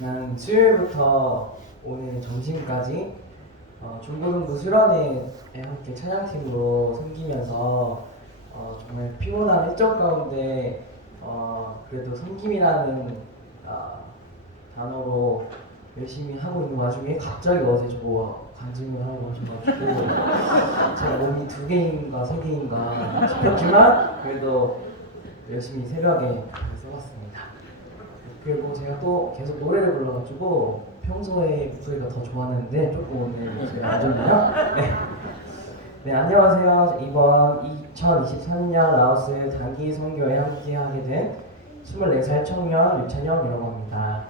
지난 수요일부터 오늘 점심까지 중고등부 수련회에 함께 찬양팀으로 섬기면서 정말 피곤한 일정 가운데 그래도 섬김이라는 단어로 열심히 하고 있는 와중에 갑자기 어제 저거 간증을 하고 하셔가지고 제 몸이 2개인가 3개인가 싶었지만 그래도 열심히 새벽에 써봤습니다. 그리고 제가 또 계속 노래를 불러가지고 평소에 목소리가 더 좋았는데 조금 오늘 목소리가 안 좋네요. 네, 안녕하세요. 이번 2023년 라오스 단기 선교에 함께하게 된 24살 청년 류찬영이라고 합니다.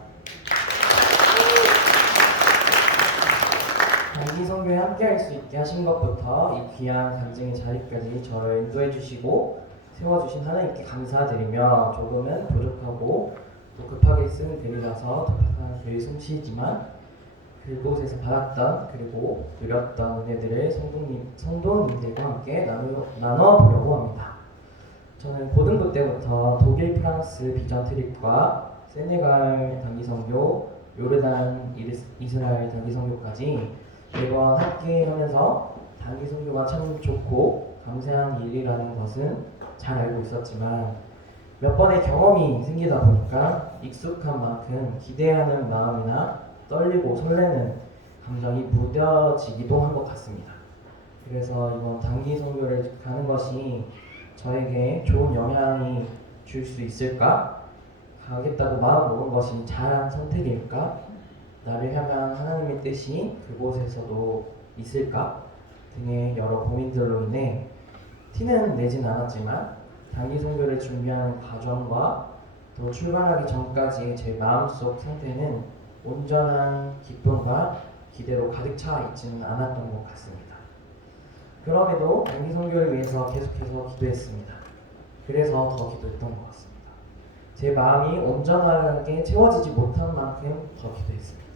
단기 선교에 함께할 수 있게 하신 것부터 이 귀한 간증의 자리까지 저를 인도해 주시고 세워주신 하나님께 감사드리며 조금은 부족하고 또 급하게 쓴 글이라서 답답한 글이 솜씨이지만 그곳에서 받았던 그리고 누렸던 은혜들을 성도님들과 함께 나눠보려고 합니다. 저는 고등부 때부터 독일, 프랑스 비전 트립과 세네갈 단기 선교, 요르단, 이스라엘 단기 선교까지 매번 함께 하면서 단기 선교가 참 좋고 감사한 일이라는 것은 잘 알고 있었지만 몇 번의 경험이 생기다 보니까 익숙한 만큼 기대하는 마음이나 떨리고 설레는 감정이 무뎌지기도 한 것 같습니다. 그래서 이번 단기 선교를 가는 것이 저에게 좋은 영향이 줄 수 있을까? 가겠다고 마음 먹은 것이 잘한 선택일까? 나를 향한 하나님의 뜻이 그곳에서도 있을까? 등의 여러 고민들로 인해 티는 내진 않았지만 단기 선교를 준비하는 과정과 또 출발하기 전까지의 제 마음속 상태는 온전한 기쁨과 기대로 가득 차 있지는 않았던 것 같습니다. 그럼에도 단기 선교를 위해서 계속해서 기도했습니다. 그래서 더 기도했던 것 같습니다. 제 마음이 온전하게 채워지지 못한 만큼 더 기도했습니다.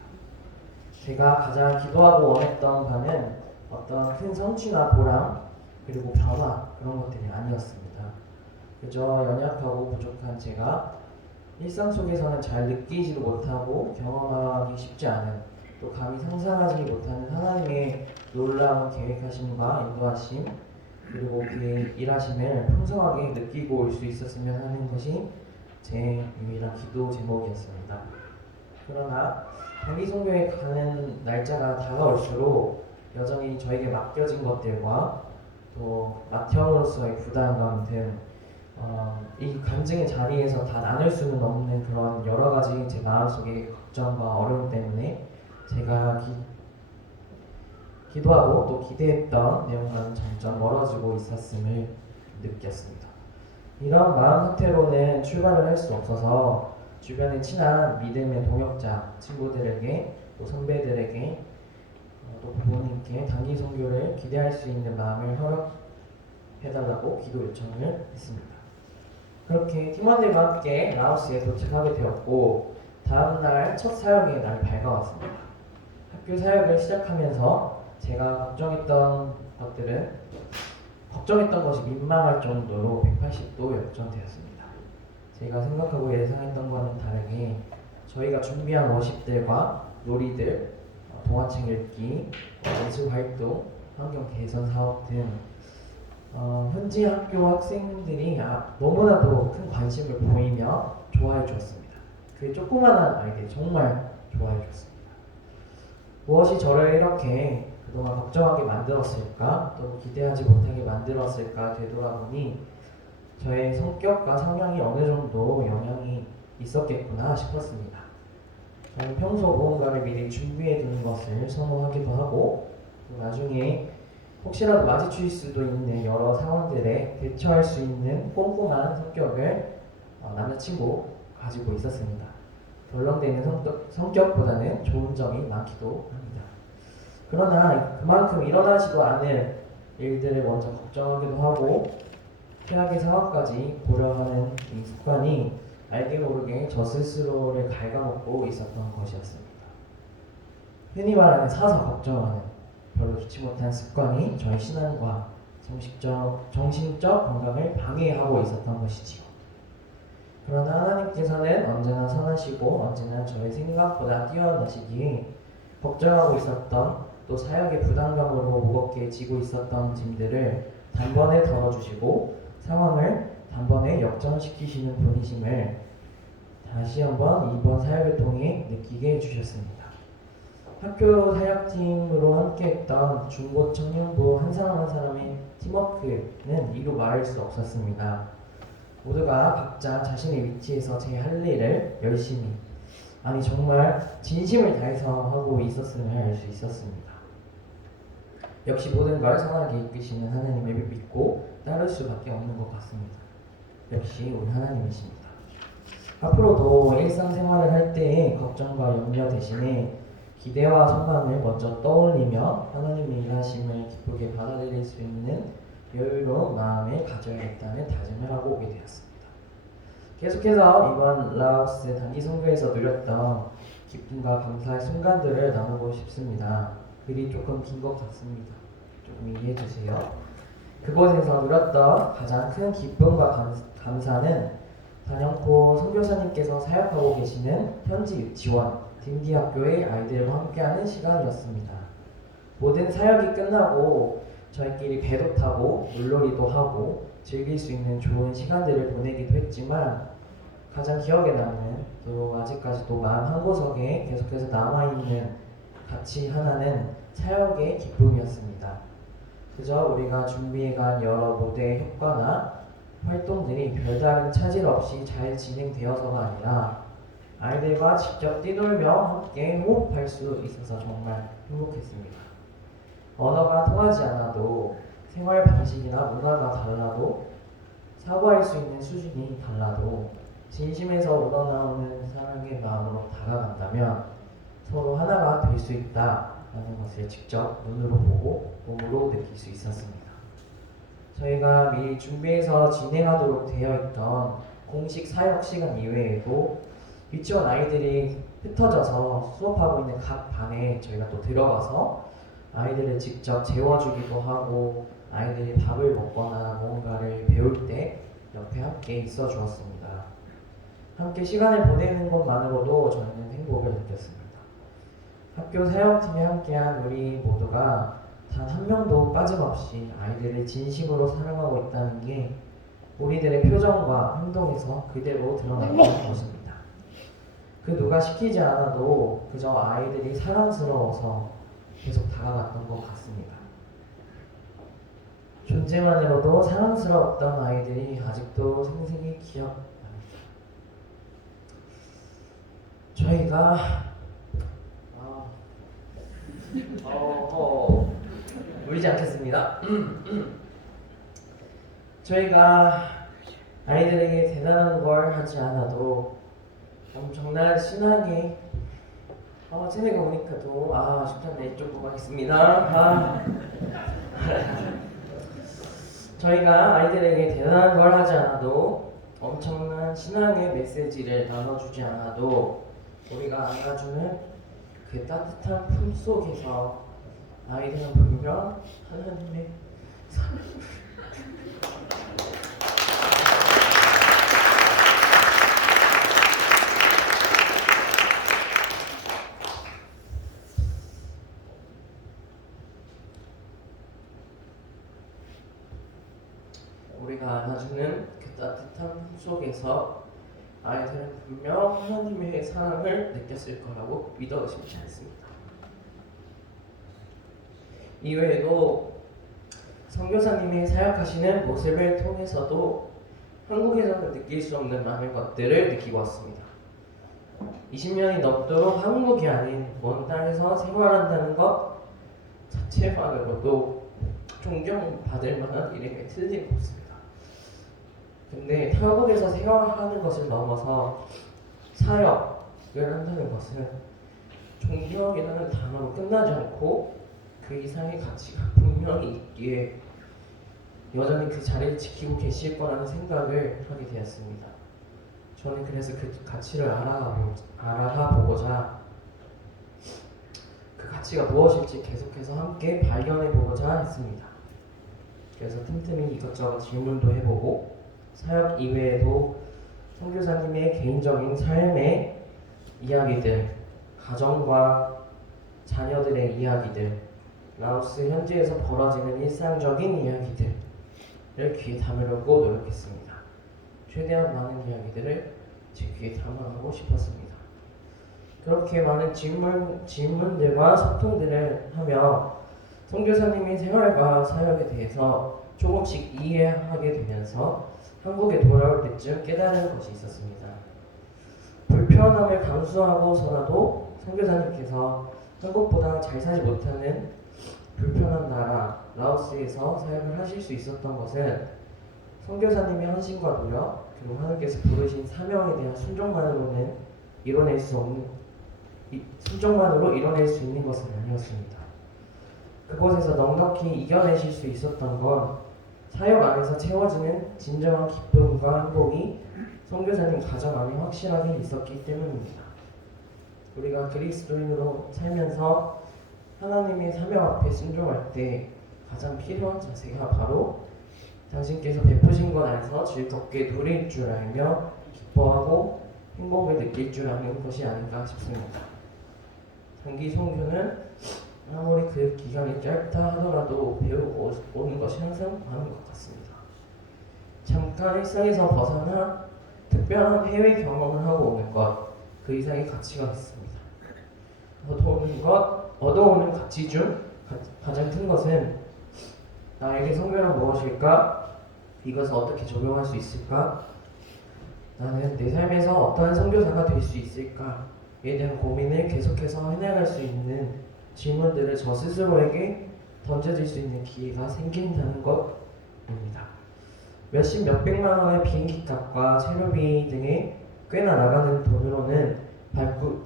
제가 가장 기도하고 원했던 바는 어떤 큰 성취나 보람 그리고 변화 그런 것들이 아니었습니다. 그저 연약하고 부족한 제가 일상 속에서는 잘 느끼지도 못하고 경험하기 쉽지 않은 또 감히 상상하지 못하는 하나님의 놀라운 계획하심과 인도하심 그리고 그의 일하심을 풍성하게 느끼고 올 수 있었으면 하는 것이 제 유일한 기도 제목이었습니다. 그러나 단기 선교에 가는 날짜가 다가올수록 여전히 저에게 맡겨진 것들과 또 맏형으로서의 부담감 등 이 간증의 자리에서 다 나눌 수는 없는 그런 여러 가지 제 마음속의 걱정과 어려움 때문에 제가 기도하고 또 기대했던 내용과는 점점 멀어지고 있었음을 느꼈습니다. 이런 마음 상태로는 출발을 할 수 없어서 주변에 친한 믿음의 동역자, 친구들에게 또 선배들에게 또 부모님께 단기 선교를 기대할 수 있는 마음을 허락해달라고 기도 요청을 했습니다. 그렇게 팀원들과 함께 라오스에 도착하게 되었고 다음날 첫 사역의 날이 밝아왔습니다. 학교 사역을 시작하면서 제가 걱정했던 것이 민망할 정도로 180도 역전되었습니다. 제가 생각하고 예상했던 것과는 다르게 저희가 준비한 워십들과 놀이들, 동화책 읽기, 예술활동, 환경 개선 사업 등 현지 학교 학생들이 너무나도 큰 관심을 보이며 좋아해 주었습니다. 그 조그만한 아이들이 정말 좋아해 주었습니다. 무엇이 저를 이렇게 그동안 걱정하게 만들었을까 또 기대하지 못하게 만들었을까 되돌아보니 저의 성격과 성향이 어느 정도 영향이 있었겠구나 싶었습니다. 저는 평소 무언가를 미리 준비해 두는 것을 선호하기도 하고 또 나중에 혹시라도 마주칠 수도 있는 여러 상황들에 대처할 수 있는 꼼꼼한 성격을 남자친구 가지고 있었습니다. 덜렁대는 성격보다는 좋은 점이 많기도 합니다. 그러나 그만큼 일어나지도 않을 일들을 먼저 걱정하기도 하고 최악의 상황까지 고려하는 이 습관이 알게 모르게 저 스스로를 갉아먹고 있었던 것이었습니다. 흔히 말하는 사서 걱정하는 별로 좋지 못한 습관이 저의 신앙과 정신적 건강을 방해하고 있었던 것이지요. 그러나 하나님께서는 언제나 선하시고 언제나 저의 생각보다 뛰어나시기에 걱정하고 있었던 또 사역의 부담감으로 무겁게 지고 있었던 짐들을 단번에 덜어주시고 상황을 단번에 역전시키시는 분이심을 다시 한번 이번 사역을 통해 느끼게 해주셨습니다. 학교 사역팀으로 함께했던 중고 청년부 한 사람 한 사람의 팀워크는 이루 말할 수 없었습니다. 모두가 각자 자신의 위치에서 제 할 일을 열심히, 아니 정말 진심을 다해서 하고 있었음을 알 수 있었습니다. 역시 모든 걸 선하게 이끄시는 하나님을 믿고 따를 수밖에 없는 것 같습니다. 역시 우리 하나님이십니다. 앞으로도 일상생활을 할 때의 걱정과 염려 대신에 기대와 소망을 먼저 떠올리며 하나님의 일하심을 기쁘게 받아들일 수 있는 여유로운 마음을 가져야겠다는 다짐을 하고 오게 되었습니다. 계속해서 이번 라오스 단기 선교에서 누렸던 기쁨과 감사의 순간들을 나누고 싶습니다. 글이 조금 긴 것 같습니다. 조금 이해해 주세요. 그곳에서 누렸던 가장 큰 기쁨과 감사는 단연코 선교사님께서 사역하고 계시는 현지 유치원, 딩기학교의 아이들과 함께하는 시간이었습니다. 모든 사역이 끝나고 저희끼리 배도 타고 물놀이도 하고 즐길 수 있는 좋은 시간들을 보내기도 했지만 가장 기억에 남는, 또 아직까지도 마음 한구석에 계속해서 남아있는 가치 하나는 사역의 기쁨이었습니다. 그저 우리가 준비해간 여러 무대의 효과나 활동들이 별다른 차질 없이 잘 진행되어서가 아니라 아이들과 직접 뛰놀며 함께 호흡할 수 있어서 정말 행복했습니다. 언어가 통하지 않아도 생활 방식이나 문화가 달라도 사고할 수 있는 수준이 달라도 진심에서 우러나오는 사랑의 마음으로 다가간다면 서로 하나가 될 수 있다라는 것을 직접 눈으로 보고 몸으로 느낄 수 있었습니다. 저희가 미리 준비해서 진행하도록 되어 있던 공식 사역 시간 이외에도 유치원 아이들이 흩어져서 수업하고 있는 각 반에 저희가 또 들어가서 아이들을 직접 재워주기도 하고 아이들이 밥을 먹거나 뭔가를 배울 때 옆에 함께 있어 주었습니다. 함께 시간을 보내는 것만으로도 저희는 행복을 느꼈습니다. 학교 사역팀에 함께한 우리 모두가 단 한 명도 빠짐없이 아이들을 진심으로 사랑하고 있다는 게 우리들의 표정과 행동에서 그대로 드러나는 것입니다. 그 누가 시키지 않아도 그저 아이들이 사랑스러워서 계속 다가갔던 것 같습니다. 존재만으로도 사랑스러웠던 아이들이 아직도 생생히 기억납니다. 저희가 울지 않겠습니다. 저희가 아이들에게 대단한 걸 하지 않아도 엄청난 신앙이 쟤네가 오니까 또 쉽잖네. 조금 하겠습니다. 저희가 아이들에게 대단한 걸 하지 않아도 엄청난 신앙의 메시지를 나눠주지 않아도 우리가 안아주는 그 따뜻한 품 속에서 아이들은 분명 하나님의 사랑을 우리가 안아주는 그 따뜻한 품 속에서 아이들은 분명 하나님의 사랑을 느꼈을 거라고 믿어 의심치 않습니다. 이외에도 선교사님이 사역하시는 모습을 통해서도 한국에서는 느낄 수 없는 많은 것들을 느끼고 왔습니다. 20년이 넘도록 한국이 아닌 먼 땅에서 생활한다는 것 자체만으로도 존경받을 만한 일임에 틀림없습니다. 근데 한국에서 생활하는 것을 넘어서 사역을 한다는 것은 존경이라는 단어로 끝나지 않고 그 이상의 가치가 분명히 있기에 여전히 그 자리를 지키고 계실 거라는 생각을 하게 되었습니다. 저는 그래서 그 가치를 알아보고자 그 가치가 무엇일지 계속해서 함께 발견해보고자 했습니다. 그래서 틈틈이 이것저것 질문도 해보고 사역 이외에도 선교사님의 개인적인 삶의 이야기들, 가정과 자녀들의 이야기들, 라오스 현지에서 벌어지는 일상적인 이야기들을 귀에 담으려고 노력했습니다. 최대한 많은 이야기들을 제 귀에 담아가고 싶었습니다. 그렇게 많은 질문들과 소통들을 하며 선교사님의 생활과 사역에 대해서 조금씩 이해하게 되면서 한국에 돌아올 때쯤 깨달은 것이 있었습니다. 불편함을 감수하고서라도 선교사님께서 한국보다 잘 살지 못하는 불편한 나라 라오스에서 사역을 하실 수 있었던 것은 선교사님의 헌신과 노력 그리고 하나님께서 부르신 사명에 대한 순종만으로 이뤄낼 수 있는 것은 아니었습니다. 그곳에서 넉넉히 이겨내실 수 있었던 건 사역 안에서 채워지는 진정한 기쁨과 행복이 선교사님 가정 안에 확실하게 있었기 때문입니다. 우리가 그리스도인으로 살면서 하나님의 사명 앞에 순종할 때 가장 필요한 자세가 바로 당신께서 베푸신 것 안에서 즐겁게 누릴 줄 알며 기뻐하고 행복을 느낄 줄 아는 것이 아닌가 싶습니다. 단기 선교는 아무리 그 기간이 짧다 하더라도 배우고 오는 것이 항상 많은 것 같습니다. 잠깐 일상에서 벗어나 특별한 해외 경험을 하고 오는 것, 그 이상의 가치가 있습니다. 얻어오는 가치 중 가장 큰 것은 나에게 선교란 무엇일까? 이것을 어떻게 적용할 수 있을까? 나는 내 삶에서 어떠한 선교사가 될 수 있을까?에 대한 고민을 계속해서 해나갈 수 있는 질문들을 저 스스로에게 던져질 수 있는 기회가 생긴다는 것입니다. 몇십 몇백만 원의 비행기 값과 체류비 등의 꽤나 나가는 돈으로는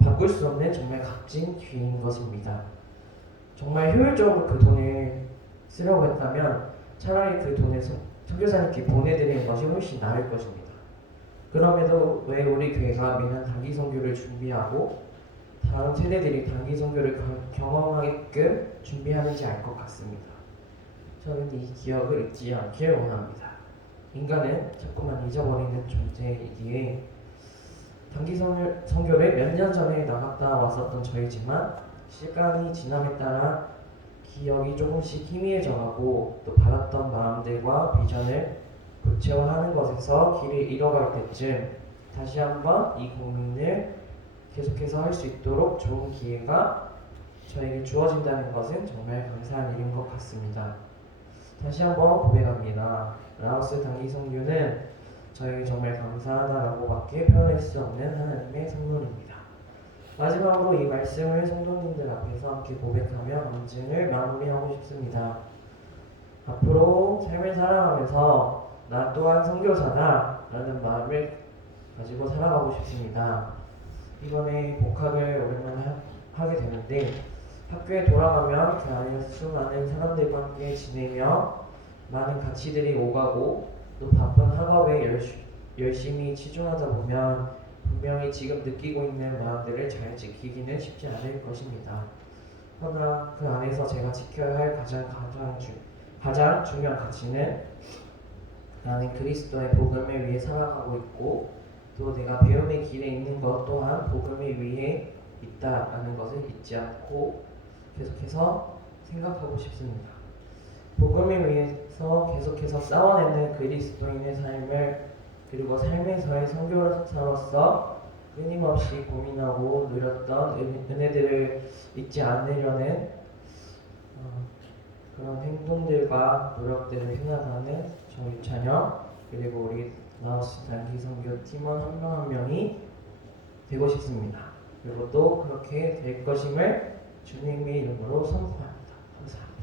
바꿀 수 없는 정말 값진 기회인 것입니다. 정말 효율적으로 그 돈을 쓰려고 했다면 차라리 그 돈을 선교사님께 보내드리는 것이 훨씬 나을 것입니다. 그럼에도 왜 우리 교회가 매년 단기 선교를 준비하고 다음 세대들이 단기 선교를 경험하게끔 준비하는지 알 것 같습니다. 저는 이 기억을 잊지 않길 원합니다. 인간은 자꾸만 잊어버리는 존재이기에 단기 선교를 몇 년 전에 나갔다 왔었던 저이지만 시간이 지남에 따라 기억이 조금씩 희미해져가고 또 받았던 마음들과 비전을 구체화하는 것에서 길을 잃어갈 때쯤 다시 한번 이 고민을 계속해서 할 수 있도록 좋은 기회가 저에게 주어진다는 것은 정말 감사한 일인 것 같습니다. 다시 한번 고백합니다. 라오스 단기 선교는 저에게 정말 감사하다라고밖에 표현할 수 없는 하나님의 선물입니다. 마지막으로 이 말씀을 성도님들 앞에서 함께 고백하며 간증을 마무리하고 싶습니다. 앞으로 삶을 살아가면서 나 또한 선교사다 라는 마음을 가지고 살아가고 싶습니다. 이번에 복학을 오랜만에 하게 되는데 학교에 돌아가면 그 안에서 수많은 사람들과 함께 지내며 많은 가치들이 오가고 또 바쁜 학업에 열심히 치중하다 보면 분명히 지금 느끼고 있는 마음들을 잘 지키기는 쉽지 않을 것입니다. 그러나 그 안에서 제가 지켜야 할 가장 중요한 가치는 나는 그리스도의 복음을 위해 살아가고 있고 또 내가 배움의 길에 있는 것 또한 복음을 위해 있다라는 것을 잊지 않고 계속해서 생각하고 싶습니다. 복음을 위해서 계속해서 싸워내는 그리스도인의 삶을 그리고 삶에서의 선교사로서 끊임없이 고민하고 누렸던 은혜들을 잊지 않으려는 그런 행동들과 노력들을 해나가는 저 유찬영 그리고 우리 라오스 단기 선교 팀원 한 명 한 명이 되고 싶습니다. 그리고 또 그렇게 될 것임을 주님의 이름으로 선포합니다. 감사합니다.